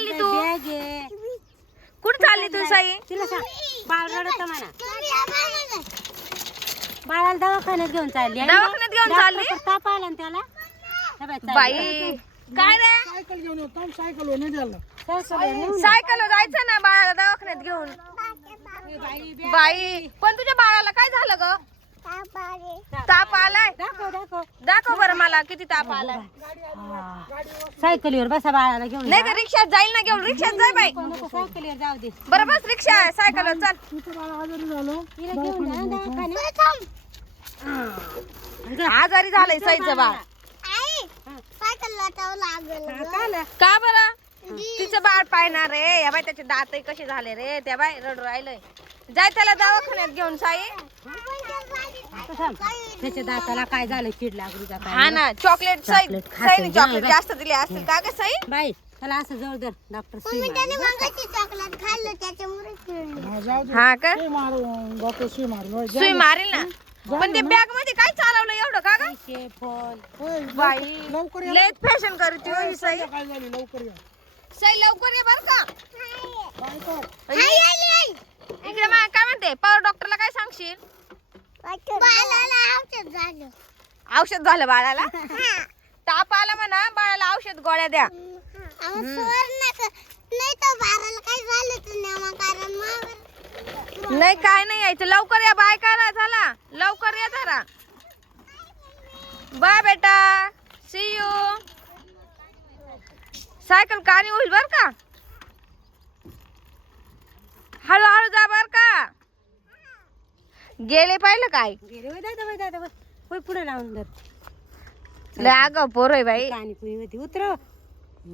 चालली तू? बॅग आहे. कुठे चालली तू साई? तिला सांग बाळ रडत म्हणा. बाळाला दवाखान्यात घेऊन चालली आहे ना? दवाखान्यात घेऊन चालली? डॉक्टर ताप आला ना त्याला. हे बाई, चालली. बाई काय रे? सायकल घेऊन येतो सायकल नाही द्यायला सायकलवर नेऊन ये. सायकल जायचं ना बाळाला दवाखान्यात घेऊन. ए बाई, बॅग. बाई पण तुझ्या बाळाला काय झालं ग? ताप आलाय? दाखव दाखव. दाखव बरं मला किती ताप आलाय. हा. सायकलीवर बसा बाळाला घेऊन नाही तर रिक्षात जाईल ना घेऊन. रिक्षात जाय बाई. नको सायकलीवर जाऊ दे. बरं बस रिक्षा आहे सायकलवर चल. तिचं बाळ आजारी झालं तिला घेऊन जा दवाखान्यात. आजारी झालंय साईचं बाळ. हा, का आलं? का बरं? तिचं बाळ पाहणार रे. या बाई त्याचे दात कसे झाले रे. त्या बाई रडू राहिलंय. जाय त्याला दवाखान्यात घेऊन साई. आता थांब. त्याच्या दाताला काय झालं कीड लागलीचा काय हा ना चॉकलेट साई. चॉकलेट खाते. साईने जा चॉकलेट बाई. जास्त दिले असतील का ग साई? बाई त्याला असं जवळ धर डॉक्टर हा, जाऊ दे हा का? सुई मारू डॉक्टर सुई मारू सुई मारेल ना. पण ते बॅग मध्ये काय चालवलं एवढं का ग? फोन बाई लवकर या लेट फॅशन करते हो ही साई. काय झाली लवकर या साई लवकर ये बर का? काय कर इकडे काय म्हणते पॉवर डॉक्टरला काय सांगशील? औषध झालं बाळाला. ताप आला म्हणा बाळाला औषध गोळ्या द्या. नाही काय नाही यायचं. लवकर या बाय करा झाला. लवकर या जरा. बाय बेटा सी यू. सायकल कानी होईल बर का? हळूहळू जा बर का? गेले पाहिलं काय? गेले वय दादा होय पुढे लावून धर. लय अगं पोर आहे बाई. कानी कुणी होती उतर